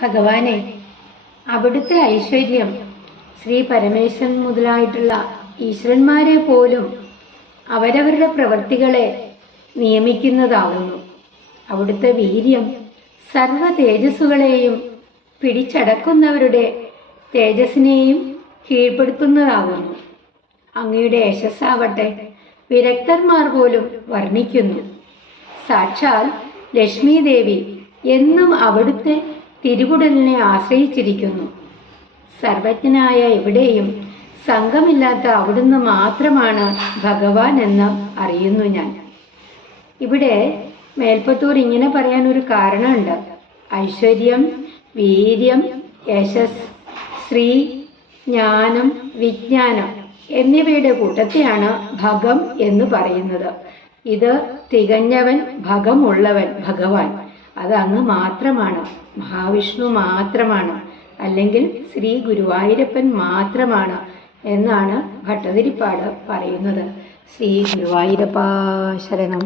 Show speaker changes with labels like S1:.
S1: ഭഗവാനെ അവിടുത്തെ ഐശ്വര്യം ശ്രീ പരമേശ്വരൻ മുതലായിട്ടുള്ള ഈശ്വരന്മാരെ പോലും അവരവരുടെ പ്രവൃത്തികളെ നിയമിക്കുന്നതാവുന്നു. അവിടുത്തെ വീര്യം സർവ തേജസ്സുകളെയും പിടിച്ചടക്കുന്നവരുടെ തേജസ്സിനെയും കീഴ്പ്പെടുത്തുന്നതാകുന്നു അങ്ങയുടെ യശസ്സാവട്ടെ വിരക്തന്മാർ പോലും വർണിക്കുന്നു. സാക്ഷാൽ ലക്ഷ്മി ദേവി എന്നും അവിടുത്തെ തിരുവുടലിനെ ആശ്രയിച്ചിരിക്കുന്നു. സർവജ്ഞനായ എവിടെയും സംഘമില്ലാത്ത അവിടുന്ന് മാത്രമാണ് ഭഗവാൻ എന്ന് അറിയുന്നു ഞാൻ. ഇവിടെ മേൽപ്പത്തൂർ ഇങ്ങനെ പറയാൻ ഒരു കാരണമുണ്ട്. ഐശ്വര്യം വീര്യം യശസ് ശ്രീ ജ്ഞാനം വിജ്ഞാനം എന്നിവയുടെ കൂട്ടത്തെയാണ് ഭഗം എന്ന് പറയുന്നത്. ഇത് തികഞ്ഞവൻ ഭഗമുള്ളവൻ ഭഗവാൻ. അത് അങ്ങ് മാത്രമാണ്. മഹാവിഷ്ണു മാത്രമാണ്. അല്ലെങ്കിൽ ശ്രീ ഗുരുവായൂരപ്പൻ മാത്രമാണ് എന്നാണ് ഭട്ടതിരിപ്പാട് പറയുന്നത്. ശ്രീ ഗുരുവായൂരപ്പ ശരണം.